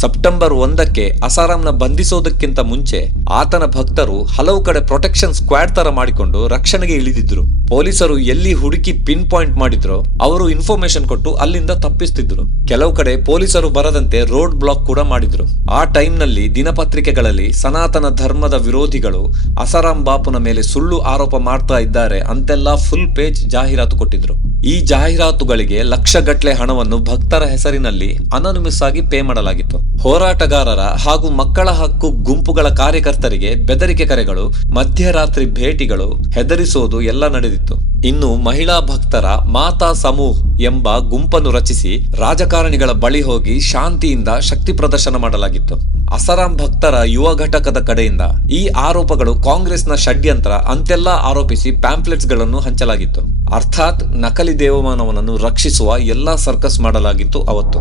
September 1ಕ್ಕೆ ಅಸಾರಾಂನ ಬಂಧಿಸೋದಕ್ಕಿಂತ ಮುಂಚೆ ಆತನ ಭಕ್ತರು ಹಲವು ಕಡೆ ಪ್ರೊಟೆಕ್ಷನ್ ಸ್ಕ್ವಾಡ್ ತರ ಮಾಡಿಕೊಂಡು ರಕ್ಷಣೆಗೆ ಇಳಿದಿದ್ರು. ಪೊಲೀಸರು ಎಲ್ಲಿ ಹುಡುಕಿ ಪಿನ್ ಪಾಯಿಂಟ್ ಮಾಡಿದ್ರೋ ಅವರು ಇನ್ಫಾರ್ಮೇಶನ್ ಕೊಟ್ಟು ಅಲ್ಲಿಂದ ತಪ್ಪಿಸ್ತಿದ್ರು. ಕೆಲವು ಕಡೆ ಪೊಲೀಸರು ಬರದಂತೆ ರೋಡ್ ಬ್ಲಾಕ್ ಕೂಡ ಮಾಡಿದ್ರು. ಆ ಟೈಮ್ ನಲ್ಲಿ ದಿನಪತ್ರಿಕೆಗಳಲ್ಲಿ ಸನಾತನ ಧರ್ಮದ ವಿರೋಧಿಗಳು ಅಸಾರಾಂ ಬಾಪುನ ಮೇಲೆ ಸುಳ್ಳು ಆರೋಪ ಮಾಡ್ತಾ ಇದ್ದಾರೆ ಅಂತೆಲ್ಲ ಫುಲ್ ಪೇಜ್ ಜಾಹೀರಾತು ಕೊಟ್ಟಿದ್ರು. ಈ ಜಾಹೀರಾತುಗಳಿಗೆ ಲಕ್ಷಗಟ್ಟಲೆ ಹಣವನ್ನು ಭಕ್ತರ ಹೆಸರಿನಲ್ಲಿ ಅನಾನಿಮಸ್ ಆಗಿ ಪೇ ಮಾಡಲಾಗಿತ್ತು. ಹೋರಾಟಗಾರರ ಹಾಗೂ ಮಕ್ಕಳ ಹಕ್ಕು ಗುಂಪುಗಳ ಕಾರ್ಯಕರ್ತರಿಗೆ ಬೆದರಿಕೆ ಕರೆಗಳು, ಮಧ್ಯರಾತ್ರಿ ಭೇಟಿಗಳು, ಹೆದರಿಸೋದು ಎಲ್ಲ ನಡೆದಿತ್ತು. ಇನ್ನು ಮಹಿಳಾ ಭಕ್ತರ ಮಾತಾ ಸಮೂಹ್ ಎಂಬ ಗುಂಪನ್ನು ರಚಿಸಿ ರಾಜಕಾರಣಿಗಳ ಬಳಿ ಹೋಗಿ ಶಾಂತಿಯಿಂದ ಶಕ್ತಿ ಪ್ರದರ್ಶನ ಮಾಡಲಾಗಿತ್ತು. ಅಸಾರಾಂ ಭಕ್ತರ ಯುವ ಘಟಕದ ಕಡೆಯಿಂದ ಈ ಆರೋಪಗಳು ಕಾಂಗ್ರೆಸ್ನ ಷಡ್ಯಂತ್ರ ಅಂತೆಲ್ಲ ಆರೋಪಿಸಿ ಪ್ಯಾಂಪ್ಲೆಟ್ಸ್ ಗಳನ್ನು ಹಂಚಲಾಗಿತ್ತು. ಅರ್ಥಾತ್ ನಕಲಿ ದೇವಮಾನವನನ್ನು ರಕ್ಷಿಸುವ ಎಲ್ಲಾ ಸರ್ಕಸ್ ಮಾಡಲಾಗಿತ್ತು ಅವತ್ತು.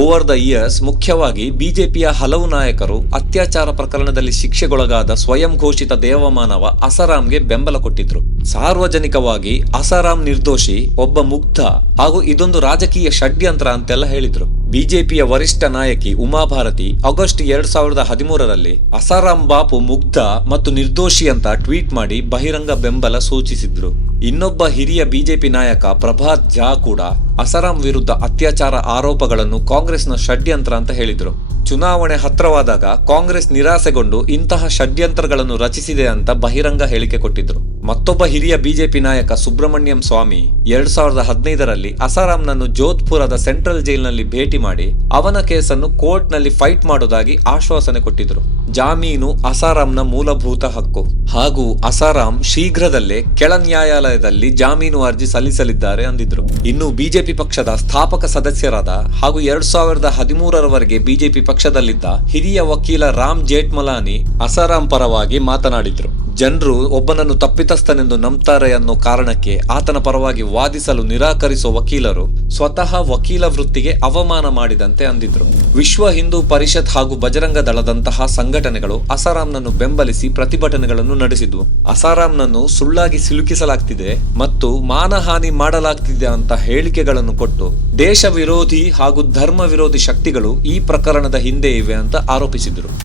ಓವರ್ ದ ಇಯರ್ಸ್ ಮುಖ್ಯವಾಗಿ ಬಿಜೆಪಿಯ ಹಲವು ನಾಯಕರು ಅತ್ಯಾಚಾರ ಪ್ರಕರಣದಲ್ಲಿ ಶಿಕ್ಷೆಗೊಳಗಾದ ಸ್ವಯಂ ಘೋಷಿತ ದೇವಮಾನವ ಅಸಾರಾಂಗೆ ಬೆಂಬಲ ಕೊಟ್ಟಿದ್ರು. ಸಾರ್ವಜನಿಕವಾಗಿ ಅಸಾರಾಂ ನಿರ್ದೋಷಿ, ಒಬ್ಬ ಮುಗ್ಧ ಹಾಗೂ ಇದೊಂದು ರಾಜಕೀಯ ಷಡ್ಯಂತ್ರ ಅಂತೆಲ್ಲ ಹೇಳಿದ್ರು. ಬಿಜೆಪಿಯ ವರಿಷ್ಠ ನಾಯಕಿ ಉಮಾಭಾರತಿ ಆಗಸ್ಟ್ 2013ರಲ್ಲಿ ಅಸಾರಾಂ ಬಾಪು ಮುಗ್ಧ ಮತ್ತು ನಿರ್ದೋಷಿ ಅಂತ ಟ್ವೀಟ್ ಮಾಡಿ ಬಹಿರಂಗ ಬೆಂಬಲ ಸೂಚಿಸಿದ್ರು. ಇನ್ನೊಬ್ಬ ಹಿರಿಯ ಬಿಜೆಪಿ ನಾಯಕ ಪ್ರಭಾತ್ ಝಾ ಕೂಡ ಅಸಾರಾಂ ವಿರುದ್ಧ ಅತ್ಯಾಚಾರ ಆರೋಪಗಳನ್ನು ಕಾಂಗ್ರೆಸ್ನ ಷಡ್ಯಂತ್ರ ಅಂತ ಹೇಳಿದ್ರು. ಚುನಾವಣೆ ಹತ್ರವಾದಾಗ ಕಾಂಗ್ರೆಸ್ ನಿರಾಸೆಗೊಂಡು ಇಂತಹ ಷಡ್ಯಂತ್ರಗಳನ್ನು ರಚಿಸಿದೆ ಅಂತ ಬಹಿರಂಗ ಹೇಳಿಕೆ ಕೊಟ್ಟಿದ್ರು. ಮತ್ತೊಬ್ಬ ಹಿರಿಯ ಬಿಜೆಪಿ ನಾಯಕ ಸುಬ್ರಹ್ಮಣ್ಯಂ ಸ್ವಾಮಿ 2015ರಲ್ಲಿ ಅಸಾರಾಂನನ್ನು ಜೋಧ್ಪುರದ ಸೆಂಟ್ರಲ್ ಜೈಲ್ನಲ್ಲಿ ಭೇಟಿ ಮಾಡಿ ಅವನ ಕೇಸನ್ನು ಕೋರ್ಟ್ ನಲ್ಲಿ ಫೈಟ್ ಮಾಡೋದಾಗಿ ಆಶ್ವಾಸನೆ ಕೊಟ್ಟಿದ್ರು. ಜಾಮೀನು ಅಸಾರಾಂನ ಮೂಲಭೂತ ಹಕ್ಕು ಹಾಗೂ ಅಸಾರಾಂ ಶೀಘ್ರದಲ್ಲೇ ಕೆಳ ನ್ಯಾಯಾಲಯದಲ್ಲಿ ಜಾಮೀನು ಅರ್ಜಿ ಸಲ್ಲಿಸಲಿದ್ದಾರೆ ಅಂದಿದ್ರು. ಇನ್ನು ಬಿಜೆಪಿ ಪಕ್ಷದ ಸ್ಥಾಪಕ ಸದಸ್ಯರಾದ ಹಾಗೂ 2013ರವರೆಗೆ ಬಿಜೆಪಿ ಪಕ್ಷದಲ್ಲಿದ್ದ ಹಿರಿಯ ವಕೀಲ ರಾಮ್ ಜೇಠ್ಮಲಾನಿ ಅಸಾರಾಂ ಪರವಾಗಿ ಮಾತನಾಡಿದ್ರು. ಜನರು ಒಬ್ಬನನ್ನು ತಪ್ಪಿತಸ್ಥನೆಂದು ನಂಬ್ತಾರೆ ಅನ್ನೋ ಕಾರಣಕ್ಕೆ ಆತನ ಪರವಾಗಿ ವಾದಿಸಲು ನಿರಾಕರಿಸುವ ವಕೀಲರು ಸ್ವತಃ ವಕೀಲ ವೃತ್ತಿಗೆ ಅವಮಾನ ಮಾಡಿದಂತೆ ಅಂದಿದ್ರು. ವಿಶ್ವ ಹಿಂದೂ ಪರಿಷತ್ ಹಾಗೂ ಬಜರಂಗ ದಳದಂತಹ ಸಂಘಟನೆಗಳು ಅಸಾರಾಂನನ್ನು ಬೆಂಬಲಿಸಿ ಪ್ರತಿಭಟನೆಗಳನ್ನು ನಡೆಸಿದ್ವು. ಅಸಾರಾಂನನ್ನು ಸುಳ್ಳಾಗಿ ಸಿಲುಕಿಸಲಾಗ್ತಿದೆ ಮತ್ತು ಮಾನಹಾನಿ ಮಾಡಲಾಗ್ತಿದೆ ಅಂತ ಹೇಳಿಕೆಗಳನ್ನು ಕೊಟ್ಟು ದೇಶ ವಿರೋಧಿ ಹಾಗೂ ಧರ್ಮ ವಿರೋಧಿ ಶಕ್ತಿಗಳು ಈ ಪ್ರಕರಣದ ಹಿಂದೆ ಇವೆ ಅಂತ ಆರೋಪಿಸಿದ್ರು.